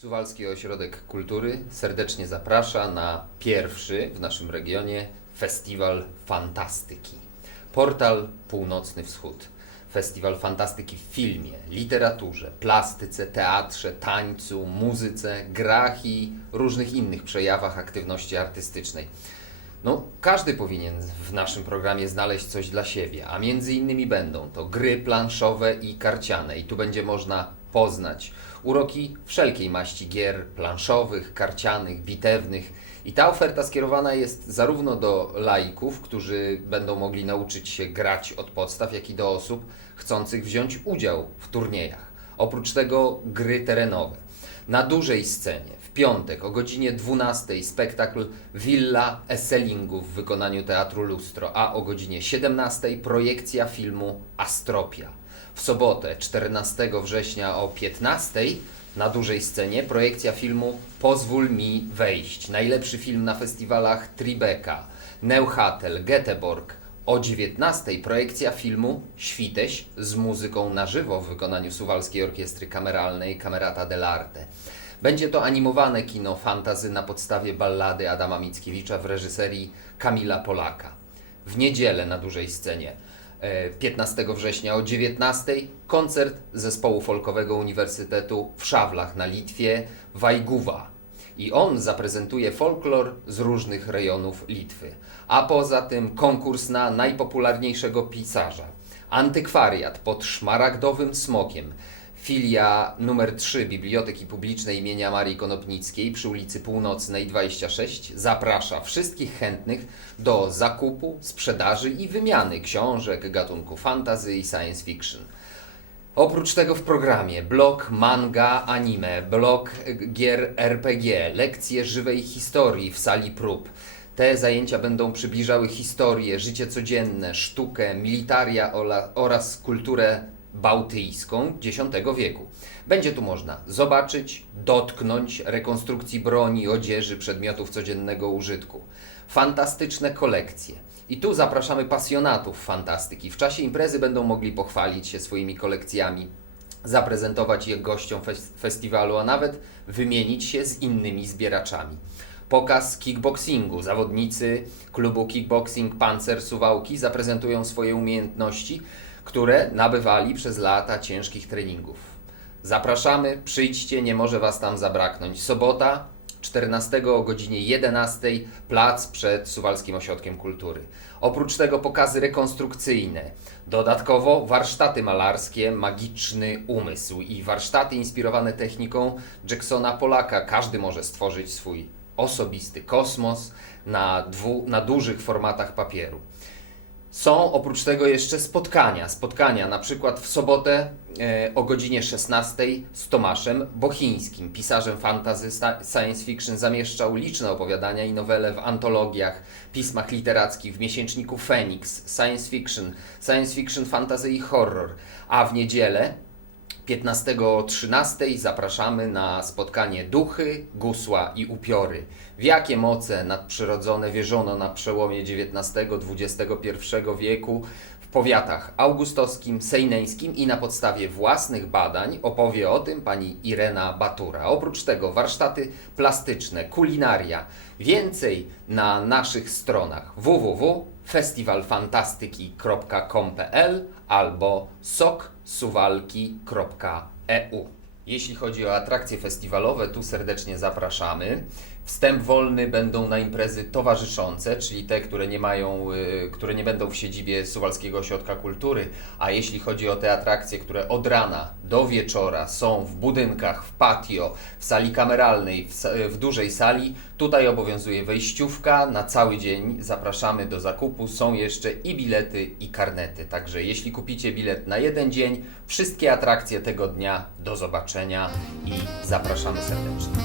Suwalski Ośrodek Kultury serdecznie zaprasza na pierwszy w naszym regionie festiwal fantastyki. Portal Północny Wschód. Festiwal fantastyki w filmie, literaturze, plastyce, teatrze, tańcu, muzyce, grach i różnych innych przejawach aktywności artystycznej. No, każdy powinien w naszym programie znaleźć coś dla siebie, a między innymi będą to gry planszowe i karciane i tu będzie można poznać uroki wszelkiej maści gier planszowych, karcianych, bitewnych i ta oferta skierowana jest zarówno do laików, którzy będą mogli nauczyć się grać od podstaw, jak i do osób chcących wziąć udział w turniejach. Oprócz tego gry terenowe. Na dużej scenie w piątek o godzinie 12 spektakl Villa Esselingu w wykonaniu Teatru Lustro, a o godzinie 17 projekcja filmu Astropia. W sobotę 14 września o 15 na dużej scenie projekcja filmu Pozwól mi wejść. Najlepszy film na festiwalach Tribeca, Neuchâtel, Göteborg. O 19 projekcja filmu Świteś z muzyką na żywo w wykonaniu Suwalskiej Orkiestry Kameralnej Camerata dell'Arte. Będzie to animowane kino fantazy na podstawie ballady Adama Mickiewicza w reżyserii Kamila Polaka. W niedzielę na dużej scenie 15 września o 19 koncert zespołu folkowego Uniwersytetu w Szawlach na Litwie Wajguwa. I on zaprezentuje folklor z różnych rejonów Litwy. A poza tym konkurs na najpopularniejszego pisarza. Antykwariat pod szmaragdowym smokiem. Filia numer 3 Biblioteki Publicznej imienia Marii Konopnickiej przy ulicy Północnej 26 zaprasza wszystkich chętnych do zakupu, sprzedaży i wymiany książek gatunku fantasy i science fiction. Oprócz tego w programie blok manga anime, blok gier RPG, lekcje żywej historii w sali prób. Te zajęcia będą przybliżały historię, życie codzienne, sztukę, militaria oraz kulturę bałtyjską X wieku. Będzie tu można zobaczyć, dotknąć rekonstrukcji broni, odzieży, przedmiotów codziennego użytku. Fantastyczne kolekcje. I tu zapraszamy pasjonatów fantastyki. W czasie imprezy będą mogli pochwalić się swoimi kolekcjami, zaprezentować je gościom fes- festiwalu, a nawet wymienić się z innymi zbieraczami. Pokaz kickboxingu. Zawodnicy klubu Kickboxing Panzer Suwałki zaprezentują swoje umiejętności, które nabywali przez lata ciężkich treningów. Zapraszamy, przyjdźcie, nie może Was tam zabraknąć. Sobota, 14 o godzinie 11, plac przed Suwalskim Ośrodkiem Kultury. Oprócz tego pokazy rekonstrukcyjne. Dodatkowo warsztaty malarskie, magiczny umysł i warsztaty inspirowane techniką Jacksona Polaka. Każdy może stworzyć swój osobisty kosmos na, dwu, na dużych formatach papieru. Są oprócz tego jeszcze spotkania. Spotkania na przykład w sobotę e, o godzinie 16 z Tomaszem Bochińskim, pisarzem fantasy science fiction. Zamieszczał liczne opowiadania i nowele w antologiach, pismach literackich, w miesięczniku Phoenix, science fiction, science fiction, fantasy i horror. A w niedzielę 15 o 13 zapraszamy na spotkanie Duchy, Gusła i Upiory. W jakie moce nadprzyrodzone wierzono na przełomie XIX-XXI wieku powiatach augustowskim, sejneńskim i na podstawie własnych badań opowie o tym pani Irena Batura. Oprócz tego warsztaty plastyczne, kulinaria. Więcej na naszych stronach www.festiwalfantastyki.com.pl albo soksuwalki.eu. Jeśli chodzi o atrakcje festiwalowe, tu serdecznie zapraszamy. Wstęp wolny będą na imprezy towarzyszące, czyli te, które nie mają, y, które nie będą w siedzibie Suwalskiego Ośrodka Kultury, a jeśli chodzi o te atrakcje, które od rana do wieczora są w budynkach, w patio, w sali kameralnej, w, w dużej sali, tutaj obowiązuje wejściówka na cały dzień. Zapraszamy do zakupu. Są jeszcze i bilety, i karnety. Także jeśli kupicie bilet na jeden dzień, wszystkie atrakcje tego dnia do zobaczenia i zapraszamy serdecznie.